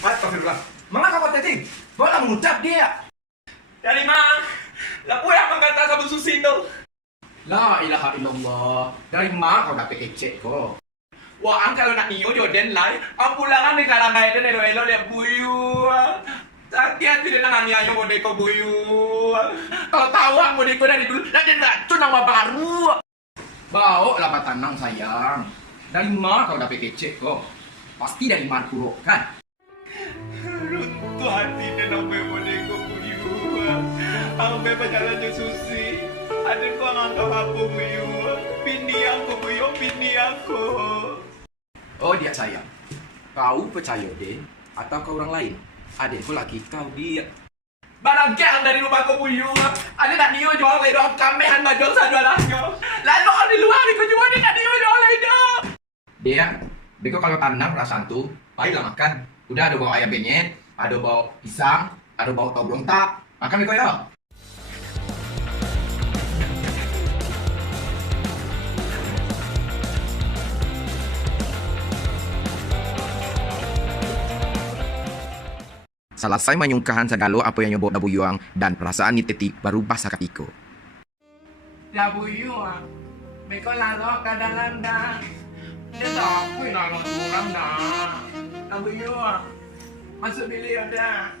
Astagfirullah. Mengapa kau tadi? Bola mengucap dia. Dari mana? Lah yang mengata sabun susi tu. La ilaha illallah. Dari mana kau dapat ecek kau? Wah, ang kalau nak niyo joden lai, ang pulangan ni kalangan itu elo lihat buyu. Sakit tidak nak niyo mode ko buyu. Kalau tahu ang mode ko dari dulu, lah dia racun nama baru. Bau lah tanang sayang. Dari mana kau dapat ecek kau? Pasti dari Markuro kan? Runtuh hati dia nampak mode ko buyu. Ang bebas jalan je susi. Ada kau nganggap aku buyu. Pindi aku buyu, pindi aku. Oh dia sayang. Kau percaya dia atau kau orang lain? Adikku lagi kau dia. Barang yang dari rumah kau buyu. Ada nak niyo jual lagi dong kami han jual sadua lahnya. Lalu orang di luar ni kau jual dia nak niyo jual lagi dong. Dia, beko kalau tanam perasaan tuh, baiklah makan. Udah ada bau ayam penyet, ada bau pisang, ada bau tau belum tak. Makan beko ya. Selesai menyungkahan segala apa yang nyebut Dabu Yuang dan perasaan ni tetik berubah seketika. Dabu Yuang, beko larok ke dalam dah. Dia tak aku nak orang dah. Dabu Yuang, masuk bilik dah.